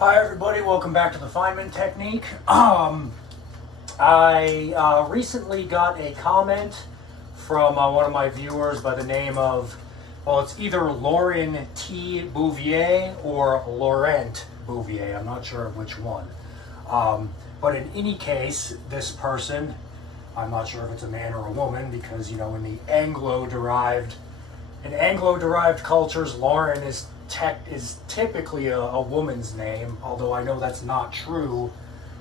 Hi everybody, welcome back to the Feynman Technique. I recently got a comment from one of my viewers by the name of, well, it's either Lauren T. Bouvier or Laurent Bouvier. I'm not sure which one. But in any case, this person, I'm not sure if it's a man or a woman because, you know, in the Anglo-derived cultures, Lauren is typically a woman's name, although I know that's not true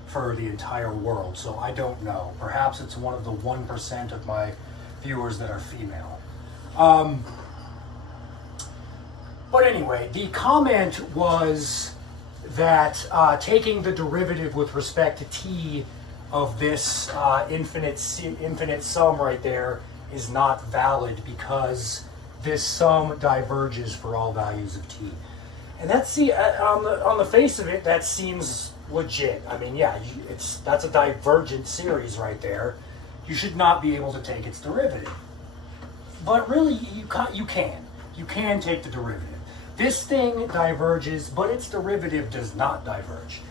for the entire world, so I don't know. Perhaps it's one of the 1% of my viewers that are female. But anyway, the comment was that taking the derivative with respect to t of this infinite sum right there is not valid because this sum diverges for all values of t. And that's, on the face of it, that seems legit. I mean, yeah, that's a divergent series right there. You should not be able to take its derivative. But really, you can take the derivative. This thing diverges, but its derivative does not diverge.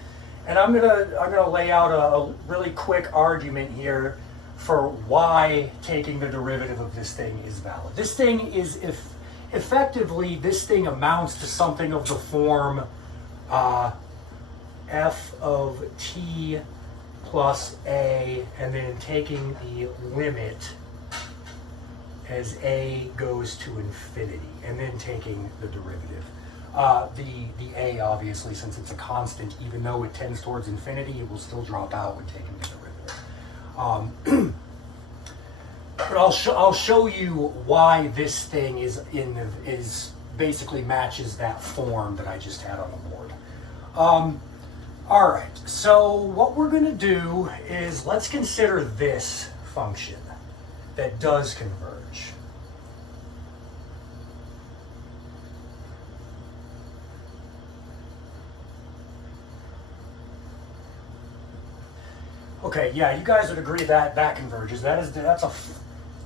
And I'm gonna lay out a really quick argument here for why taking the derivative of this thing is valid. This thing is, effectively, this thing amounts to something of the form f of t plus a, and then taking the limit as a goes to infinity, and then taking the derivative. The a, obviously, since it's a constant, even though it tends towards infinity, it will still drop out when taking the derivative. But I'll show you why this thing is basically matches that form that I just had on the board. All right, so what we're going to do is let's consider this function that does converge. Okay, yeah, you guys would agree that that converges. That's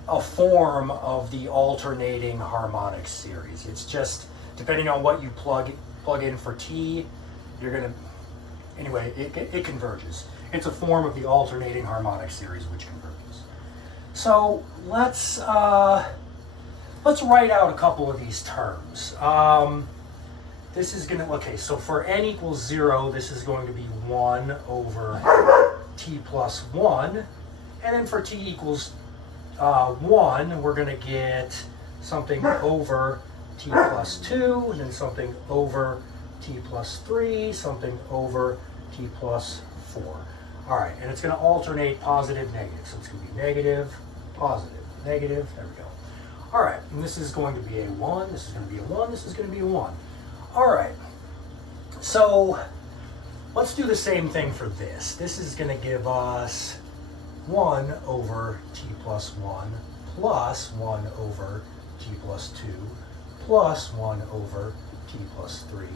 a form of the alternating harmonic series. It's just, depending on what you plug in for t, you're gonna, anyway, it converges. It's a form of the alternating harmonic series which converges. So let's write out a couple of these terms. This is gonna, okay, so for n equals 0, this is going to be 1 over t plus 1, and then for t equals 1, we're going to get something over t plus 2, and then something over t plus 3, something over t plus 4. All right, and it's going to alternate positive, negative. So it's going to be negative, positive, negative. There we go. All right, and this is going to be a 1, this is going to be a 1, this is going to be a 1. All right, so let's do the same thing for this. This is going to give us 1 over t plus 1 plus 1 over t plus 2 plus 1 over t plus 3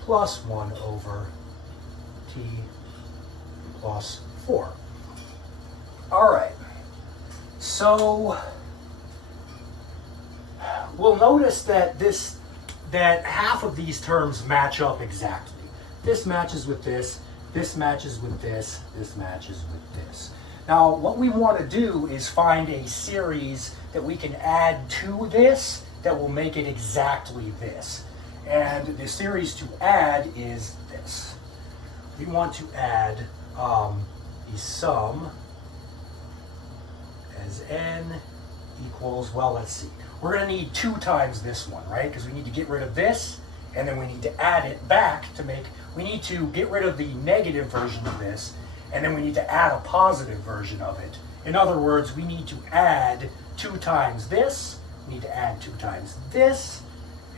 plus 1 over t plus 4. All right, so we'll notice that that half of these terms match up exactly. This matches with this, this matches with this, this matches with this. Now, what we want to do is find a series that we can add to this that will make it exactly this. And the series to add is this. We want to add the sum as n equals, well, let's see. We're going to need 2 times this one, right? Because we need to get rid of this, and then we need to add it back to make, we need to get rid of the negative version of this, and then we need to add a positive version of it. In other words, we need to add 2 times this, we need to add 2 times this,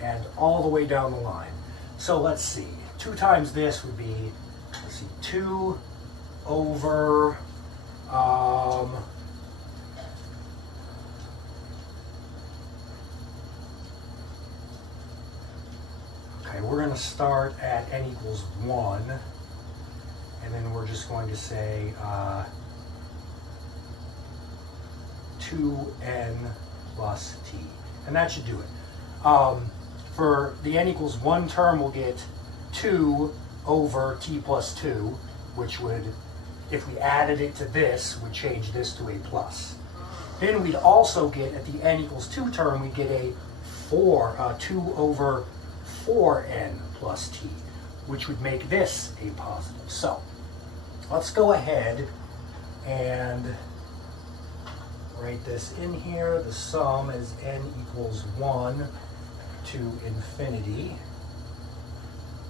and all the way down the line. So let's see, 2 times this would be, let's see, 2 over, okay, we're going to start at n equals 1, and then we're just going to say 2n plus t, and that should do it. For the n equals 1 term, we'll get 2 over t plus 2, which would, if we added it to this, would change this to a plus. Then we'd also get, at the n equals 2 term, we'd get a 2 over 4n plus t, which would make this a positive. So let's go ahead and write this in here. The sum is n equals 1 to infinity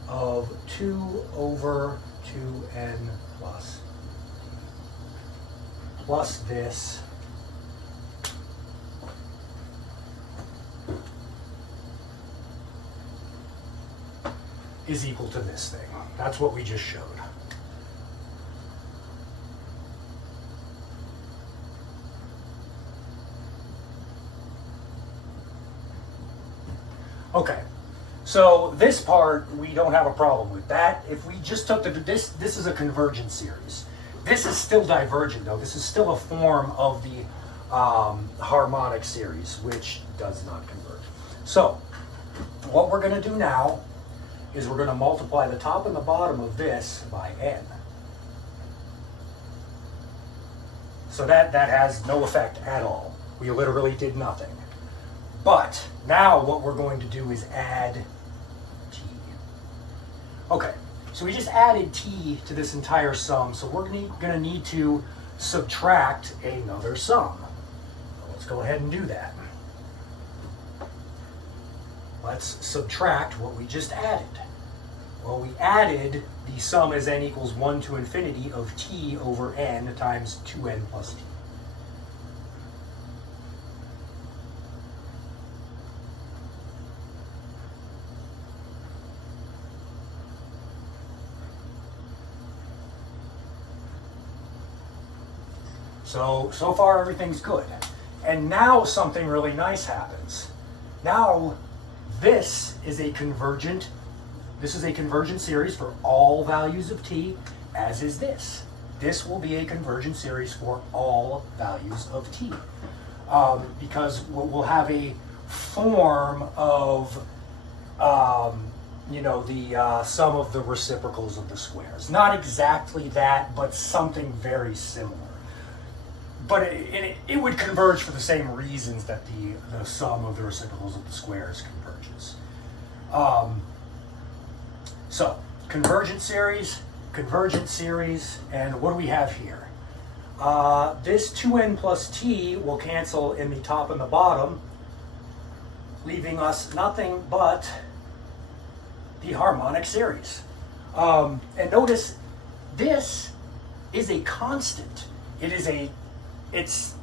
of 2 over 2n plus this is equal to this thing. That's what we just showed. Okay, so this part we don't have a problem with that. If we just took this is a convergent series. This is still divergent though. This is still a form of the harmonic series, which does not converge. So what we're going to do now is we're going to multiply the top and the bottom of this by n. So that has no effect at all. We literally did nothing. But now what we're going to do is add t. Okay, so we just added t to this entire sum, so we're going to need to subtract another sum. So let's go ahead and do that. Let's subtract what we just added. Well, we added the sum as n equals 1 to infinity of t over n times 2n plus t. So far everything's good. And now something really nice happens. Now this is a convergent series for all values of t, as is this. This will be a convergent series for all values of t. Because we'll have a form of, the sum of the reciprocals of the squares. Not exactly that, but something very similar. But it would converge for the same reasons that the sum of the reciprocals of the squares converges. So, convergent series, and what do we have here? This 2n plus t will cancel in the top and the bottom, leaving us nothing but the harmonic series. And notice, this is a constant. It's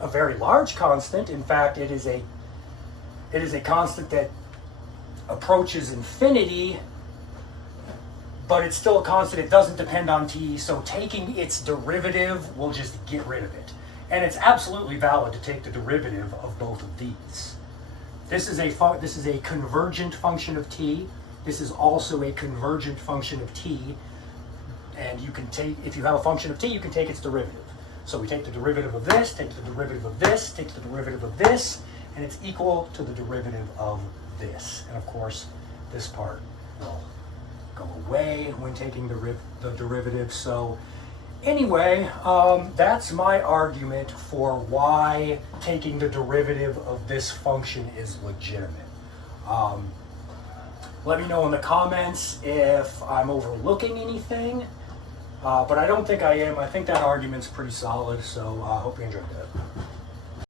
a very large constant. In fact, it is a constant that approaches infinity, but it's still a constant. It doesn't depend on t, so taking its derivative will just get rid of it. And it's absolutely valid to take the derivative of both of these. This is a convergent function of t. This is also a convergent function of t. And you can take, if you have a function of t, you can take its derivative. So we take the derivative of this, take the derivative of this, take the derivative of this, and it's equal to the derivative of this. And of course, this part will go away when taking the derivative. So anyway, that's my argument for why taking the derivative of this function is legitimate. Let me know in the comments if I'm overlooking anything. But I don't think I am. I think that argument's pretty solid, so I hope you enjoyed that.